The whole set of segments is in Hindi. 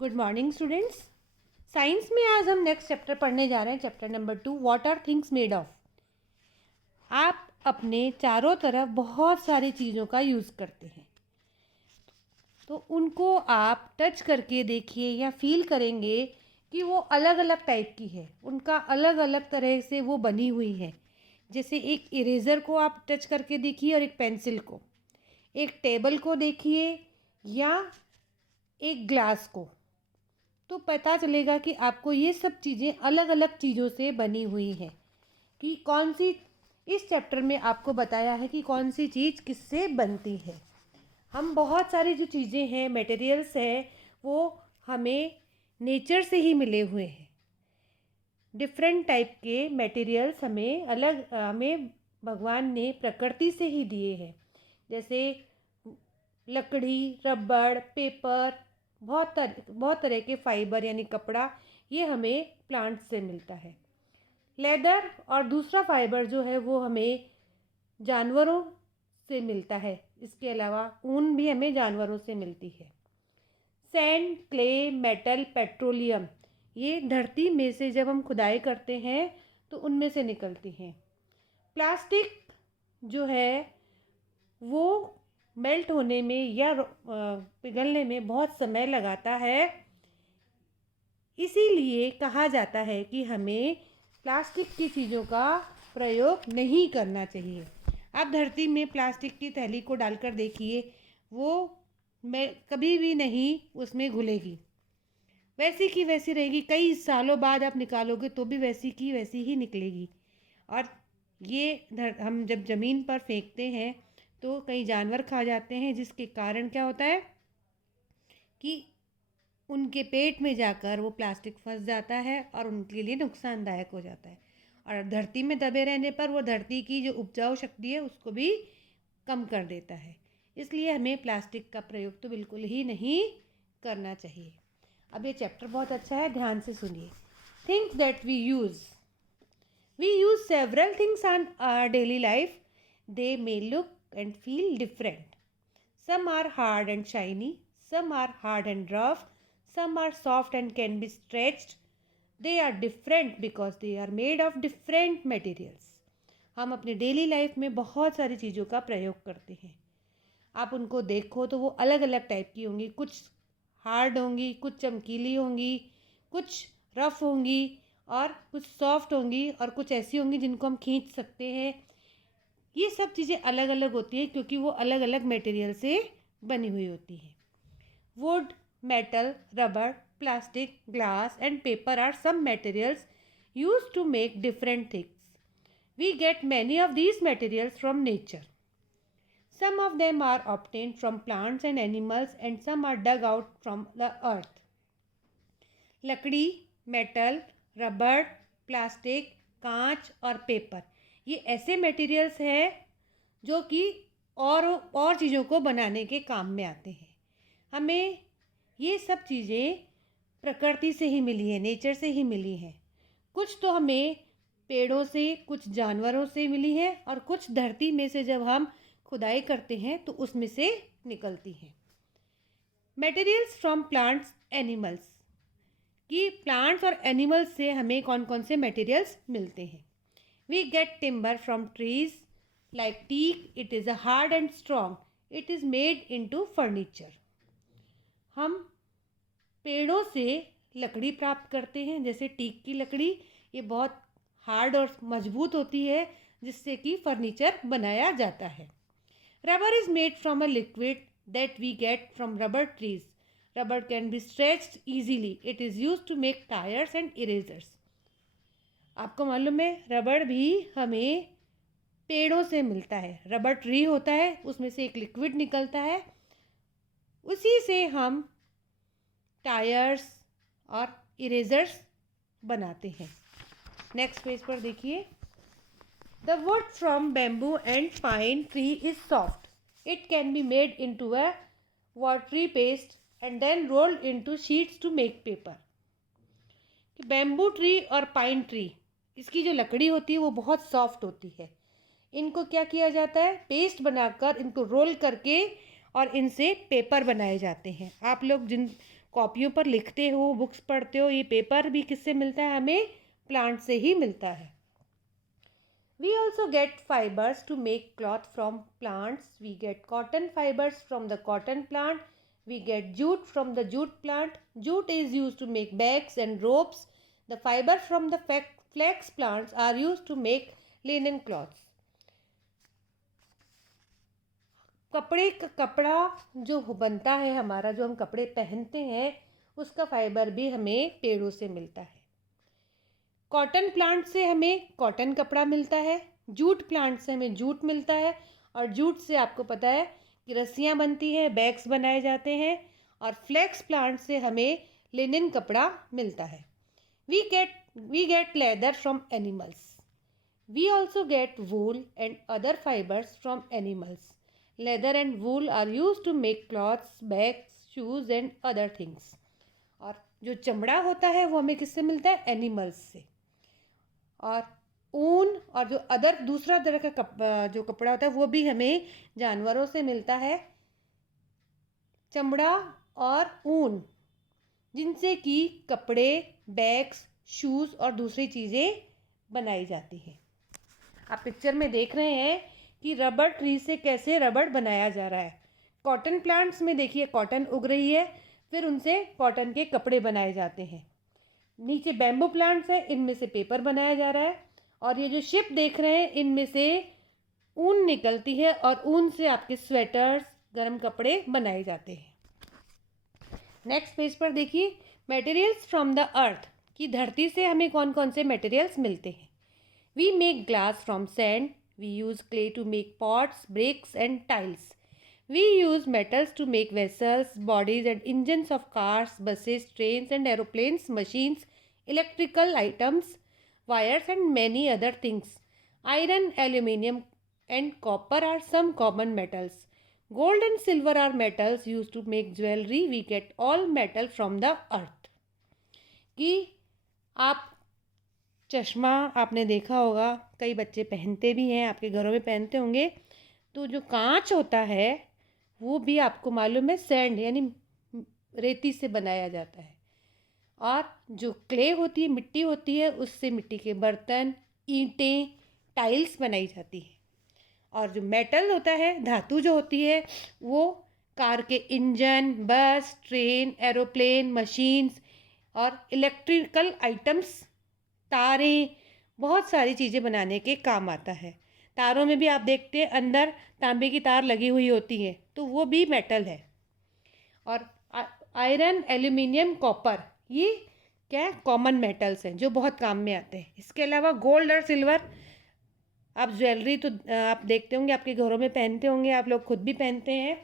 Good morning students. साइंस में आज हम नेक्स्ट चैप्टर पढ़ने जा रहे हैं, chapter number 2, what are things made of. आप अपने चारों तरफ बहुत सारी चीज़ों का यूज़ करते हैं, तो उनको आप टच करके देखिए या फील करेंगे कि वो अलग अलग टाइप की है, उनका अलग अलग तरह से वो बनी हुई है। जैसे एक इरेज़र को आप टच करके देखिए और एक पेंसिल को, एक टेबल को देखिए या एक ग्लास को, तो पता चलेगा कि आपको ये सब चीज़ें अलग अलग चीज़ों से बनी हुई हैं कि कौन सी। इस चैप्टर में आपको बताया है कि कौन सी चीज़ किससे बनती है। हम बहुत सारी जो चीज़ें हैं, मटेरियल्स हैं, वो हमें नेचर से ही मिले हुए हैं। डिफरेंट टाइप के मटेरियल्स हमें भगवान ने प्रकृति से ही दिए हैं। जैसे लकड़ी, रबड़, पेपर, बहुत तरह के फाइबर यानी कपड़ा, ये हमें प्लांट से मिलता है। लेदर और दूसरा फाइबर जो है वो हमें जानवरों से मिलता है। इसके अलावा ऊन भी हमें जानवरों से मिलती है। सैंड, क्ले, मेटल, पेट्रोलियम, ये धरती में से जब हम खुदाई करते हैं तो उनमें से निकलती हैं। प्लास्टिक जो है वो मेल्ट होने में या पिघलने में बहुत समय लगाता है, इसीलिए कहा जाता है कि हमें प्लास्टिक की चीज़ों का प्रयोग नहीं करना चाहिए। आप धरती में प्लास्टिक की थैली को डालकर देखिए, वो कभी भी नहीं उसमें घुलेगी, वैसी की वैसी रहेगी। कई सालों बाद आप निकालोगे तो भी वैसी की वैसी ही निकलेगी। और ये हम जब ज़मीन पर फेंकते हैं तो कई जानवर खा जाते हैं, जिसके कारण क्या होता है कि उनके पेट में जाकर वो प्लास्टिक फंस जाता है और उनके लिए नुकसानदायक हो जाता है। और धरती में दबे रहने पर वो धरती की जो उपजाऊ शक्ति है उसको भी कम कर देता है। इसलिए हमें प्लास्टिक का प्रयोग तो बिल्कुल ही नहीं करना चाहिए। अब ये चैप्टर बहुत अच्छा है, ध्यान से सुनिए। Things that we use several things on our daily life. They may look and feel different. Some are hard and shiny, some are hard and rough, some are soft and can be stretched. They are different because they are made of different materials. हम अपने डेली लाइफ में बहुत सारी चीज़ों का प्रयोग करते हैं। आप उनको देखो तो वो अलग अलग टाइप की होंगी, कुछ हार्ड होंगी, कुछ चमकीली होंगी, कुछ रफ़ होंगी और कुछ सॉफ्ट होंगी और कुछ ऐसी होंगी जिनको हम खींच सकते हैं। ये सब चीज़ें अलग अलग होती हैं क्योंकि वो अलग अलग मटेरियल से बनी हुई होती है। Wood, metal, rubber, plastic, glass and paper are some materials used to make different things. We get many of these materials from nature. Some of them are obtained from plants and animals and some are dug out from the earth. लकड़ी, मेटल, रबड़, प्लास्टिक, कांच और पेपर, ये ऐसे मटेरियल्स हैं जो कि और चीज़ों को बनाने के काम में आते हैं। हमें ये सब चीज़ें प्रकृति से ही मिली है, नेचर से ही मिली हैं। कुछ तो हमें पेड़ों से, कुछ जानवरों से मिली है और कुछ धरती में से जब हम खुदाई करते हैं तो उसमें से निकलती हैं। मटेरियल्स फ्रॉम प्लांट्स, एनिमल्स, कि प्लांट्स और एनिमल्स से हमें कौन कौन से मटेरियल्स मिलते हैं। We get timber from trees like teak. It is a hard and strong. It is made into furniture. हम पेड़ों से लकड़ी प्राप्त करते हैं, जैसे टीक की लकड़ी, ये बहुत हार्ड और मजबूत होती है जिससे कि फर्नीचर बनाया जाता है। Rubber is made from a liquid that we get from rubber trees. Rubber can be stretched easily. It is use to make tyres and erasers. आपको मालूम है रबड़ भी हमें पेड़ों से मिलता है। रबड़ ट्री होता है, उसमें से एक लिक्विड निकलता है, उसी से हम टायर्स और इरेजर्स बनाते हैं। नेक्स्ट पेज पर देखिए। The wood from bamboo and pine tree is soft. It can be made into a watery paste and then rolled into sheets to make paper. Bamboo tree और पाइन ट्री, इसकी जो लकड़ी होती है वो बहुत सॉफ्ट होती है। इनको क्या किया जाता है, पेस्ट बनाकर इनको रोल करके और इनसे पेपर बनाए जाते हैं। आप लोग जिन कॉपियों पर लिखते हो, बुक्स पढ़ते हो, ये पेपर भी किससे मिलता है? हमें प्लांट से ही मिलता है। We also get fibers to make cloth from plants. We get cotton fibers from the cotton plant. We get jute from the jute plant. Jute is used to make bags and ropes. The fiber from the flax plants are used to make linen cloths. कपड़ा जो बनता है हमारा, जो हम कपड़े पहनते हैं, उसका फाइबर भी हमें पेड़ों से मिलता है। कॉटन प्लांट से हमें कॉटन कपड़ा मिलता है, जूट प्लांट से हमें जूट मिलता है, और जूट से आपको पता है कि रस्सियाँ बनती हैं, बैग्स बनाए जाते हैं, और फ्लेक्स प्लांट से हमें लिनन कपड़ा मिलता है। We get leather from animals. We also get wool and other fibres from animals. Leather and wool are use to make clothes, bags, shoes and other things. और जो चमड़ा होता है वो हमें किससे मिलता है? एनिमल्स से। और ऊन और जो दूसरा तरह का जो कपड़ा होता है वो भी हमें जानवरों से मिलता है। चमड़ा और ऊन, जिनसे कि कपड़े, बैग्स, शूज़ और दूसरी चीज़ें बनाई जाती हैं। आप पिक्चर में देख रहे हैं कि रबर ट्री से कैसे रबर बनाया जा रहा है। कॉटन प्लांट्स में देखिए कॉटन उग रही है, फिर उनसे कॉटन के कपड़े बनाए जाते हैं। नीचे बैम्बू प्लांट्स है, इनमें से पेपर बनाया जा रहा है। और ये जो शिप देख रहे हैं, इनमें से ऊन निकलती है और ऊन से आपके स्वेटर्स, गर्म कपड़े बनाए जाते हैं। नेक्स्ट पेज पर देखिए, मटेरियल्स फ्रॉम द अर्थ, कि धरती से हमें कौन कौन से मटेरियल्स मिलते हैं। We make glass from sand. We use clay to make pots, bricks and tiles. We use metals to make vessels, bodies and engines of cars, buses, trains and aeroplanes, machines, electrical items, wires and many other things. Iron, aluminium and copper are some common metals. Gold and silver are metals used to make jewelry. We get all metal from the earth. कि आप चश्मा आपने देखा होगा, कई बच्चे पहनते भी हैं, आपके घरों में पहनते होंगे। तो जो कांच होता है वो भी आपको मालूम है सैंड यानी रेती से बनाया जाता है। और जो क्ले होती है, मिट्टी होती है, उससे मिट्टी के बर्तन, ईंटें, टाइल्स बनाई जाती है। और जो मेटल होता है, धातु जो होती है, वो कार के इंजन, बस, ट्रेन, एरोप्लेन, मशीन्स और इलेक्ट्रिकल आइटम्स, तारें, बहुत सारी चीज़ें बनाने के काम आता है। तारों में भी आप देखते हैं अंदर तांबे की तार लगी हुई होती है, तो वो भी मेटल है। और आयरन, एल्यूमिनियम, कॉपर, ये क्या है? कॉमन मेटल्स हैं जो बहुत काम में आते हैं। इसके अलावा गोल्ड और सिल्वर, आप ज्वेलरी तो आप देखते होंगे, आपके घरों में पहनते होंगे, आप लोग खुद भी पहनते हैं।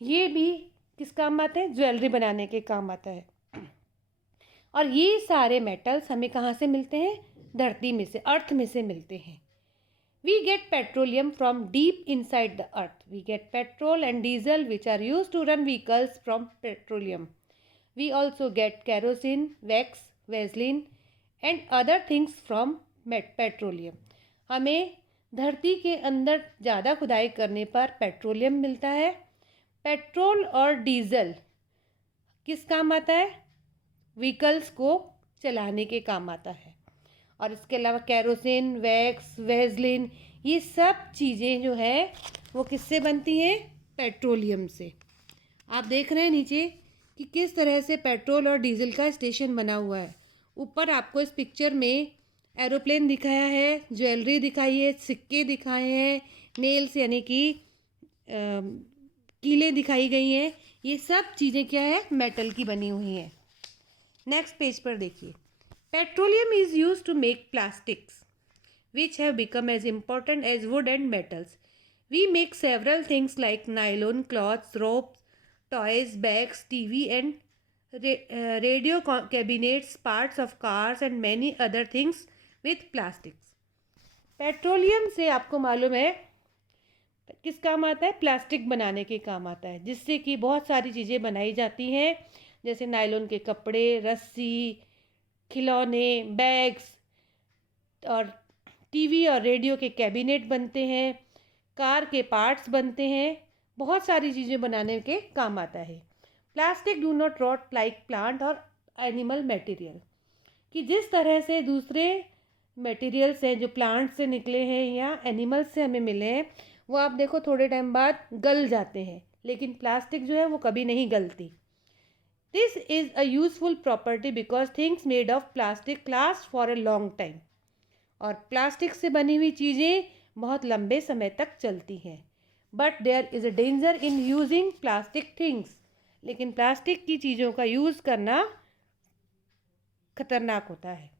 ये भी किस काम आते हैं? ज्वेलरी बनाने के काम आता है। और ये सारे मेटल्स हमें कहाँ से मिलते हैं? धरती में से, अर्थ में से मिलते हैं। We get petroleum from deep inside the earth. We get petrol and diesel which are use to run vehicles from petroleum. We also get kerosene, wax, Vaseline and other things from petroleum. हमें धरती के अंदर ज़्यादा खुदाई करने पर पेट्रोलियम मिलता है। पेट्रोल और डीजल किस काम आता है? व्हीकल्स को चलाने के काम आता है। और इसके अलावा केरोसिन, वैक्स, वेजलिन, ये सब चीज़ें जो है वो किससे बनती हैं? पेट्रोलियम से। आप देख रहे हैं नीचे कि किस तरह से पेट्रोल और डीजल का स्टेशन बना हुआ है। ऊपर आपको इस पिक्चर में एरोप्लेन दिखाया है, ज्वेलरी दिखाई है, सिक्के दिखाए हैं, नेल्स यानी कि कीलें दिखाई गई हैं। ये सब चीज़ें क्या है? मेटल की बनी हुई हैं। नेक्स्ट पेज पर देखिए, petroleum is use to make plastics which have become as important as wood and metals. We make several things like nylon clothes, ropes, toys, bags, TV and radio cabinets, parts of cars and many other things with plastics. Petroleum से आपको मालूम है किस काम आता है? प्लास्टिक बनाने के काम आता है, जिससे कि बहुत सारी चीज़ें बनाई जाती हैं, जैसे नायलॉन के कपड़े, रस्सी, खिलौने, बैग्स, और टीवी और रेडियो के कैबिनेट बनते हैं, कार के पार्ट्स बनते हैं, बहुत सारी चीज़ें बनाने के काम आता है। Plastic do not rot like plant और एनिमल मटेरियल, कि जिस तरह से दूसरे मटेरियल्स हैं जो प्लांट से निकले हैं या एनिमल्स से हमें मिले हैं, वो आप देखो थोड़े टाइम बाद गल जाते हैं, लेकिन प्लास्टिक जो है वो कभी नहीं गलती। This is a useful property because things made of plastic last for a long time, और प्लास्टिक से बनी हुई चीज़ें बहुत लंबे समय तक चलती हैं। But there is a danger in using plastic things, लेकिन प्लास्टिक की चीज़ों का यूज़ करना खतरनाक होता है।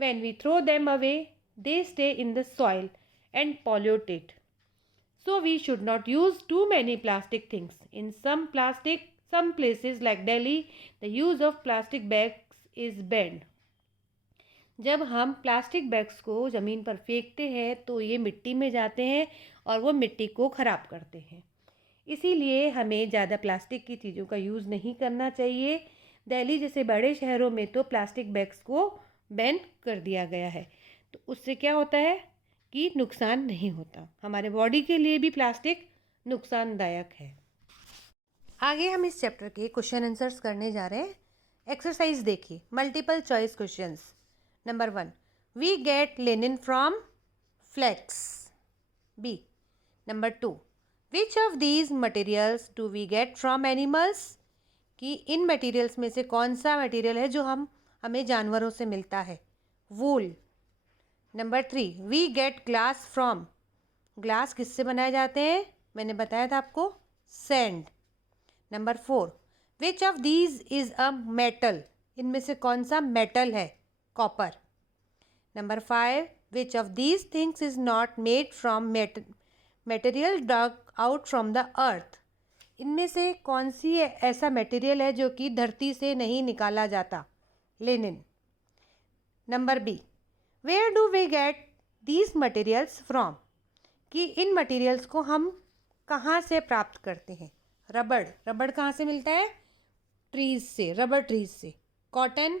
When we throw them away, they stay in the soil and pollute it. So we should not use too many plastic things. In some places like Delhi, the use of plastic bags is banned. जब हम प्लास्टिक बैग्स को ज़मीन पर फेंकते हैं तो ये मिट्टी में जाते हैं और वो मिट्टी को ख़राब करते हैं। इसीलिए हमें ज़्यादा प्लास्टिक की चीज़ों का यूज़ नहीं करना चाहिए। दिल्ली जैसे बड़े शहरों में तो प्लास्टिक बैग्स को बैन कर दिया गया है, तो उससे क्या होता है कि नुकसान नहीं होता। हमारे बॉडी के लिए भी प्लास्टिक नुकसानदायक है। आगे हम इस चैप्टर के क्वेश्चन आंसर्स करने जा रहे हैं। एक्सरसाइज देखिए, multiple choice questions. Number 1, we get linen from flax. B, number 2, which of these materials do we get from animals, कि इन मटेरियल्स में से कौन सा मटेरियल है जो हमें जानवरों से मिलता है। Wool. Number 3, we get glass from, glass किससे बनाए जाते हैं, मैंने बताया था आपको, sand. Number 4, which of these is a metal, इनमें से कौन सा मेटल है, copper. Number 5, which of these things is not made from material dug out from the earth, इनमें से कौन सी ऐसा मटेरियल है जो कि धरती से नहीं निकाला जाता, linen. Number B, where do we get these materials from, कि इन मटेरियल्स को हम कहाँ से प्राप्त करते हैं। रबड़, रबड़ कहाँ से मिलता है, ट्रीज से, रबड़ ट्रीज से। कॉटन,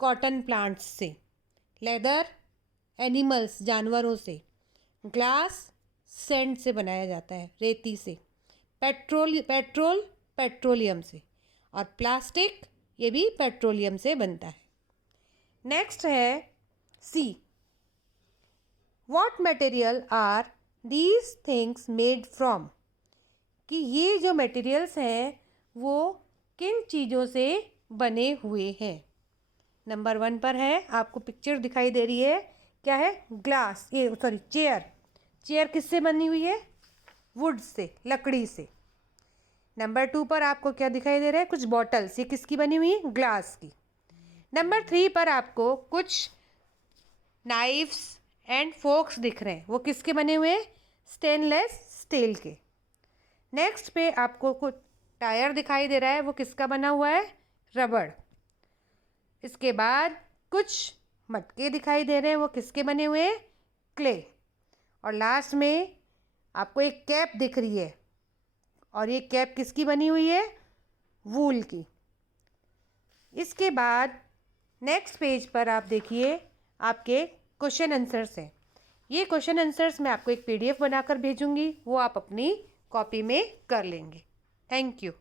कॉटन प्लांट्स से। लेदर, एनिमल्स, जानवरों से। ग्लास, सैंड से बनाया जाता है, रेती से। पेट्रोल, पेट्रोलियम से। और प्लास्टिक, ये भी पेट्रोलियम से बनता है। नेक्स्ट है C, what material are these things made from, कि ये जो मटेरियल्स हैं वो किन चीज़ों से बने हुए हैं। नंबर 1 पर है, आपको पिक्चर दिखाई दे रही है, क्या है, ग्लास, ये सॉरी चेयर, चेयर किससे बनी हुई है, वुड से, लकड़ी से। नंबर 2 पर आपको क्या दिखाई दे रहा है, कुछ बॉटल्स, ये किसकी बनी हुई है, ग्लास की। नंबर 3 पर आपको कुछ नाइफ्स एंड फोक्स दिख रहे हैं, वो किसके बने हुए हैं, स्टेनलेस स्टील के। नेक्स्ट पे आपको कुछ टायर दिखाई दे रहा है, वो किसका बना हुआ है, रबड़। इसके बाद कुछ मटके दिखाई दे रहे हैं, वो किसके बने हुए हैं, क्ले। और लास्ट में आपको एक कैप दिख रही है, और ये कैप किसकी बनी हुई है, वूल की। इसके बाद नेक्स्ट पेज पर आप देखिए आपके क्वेश्चन आंसर्स हैं। ये क्वेश्चन आंसर्स मैं आपको एक PDF बनाकर भेजूंगी, वो आप अपनी कॉपी में कर लेंगे। Thank you.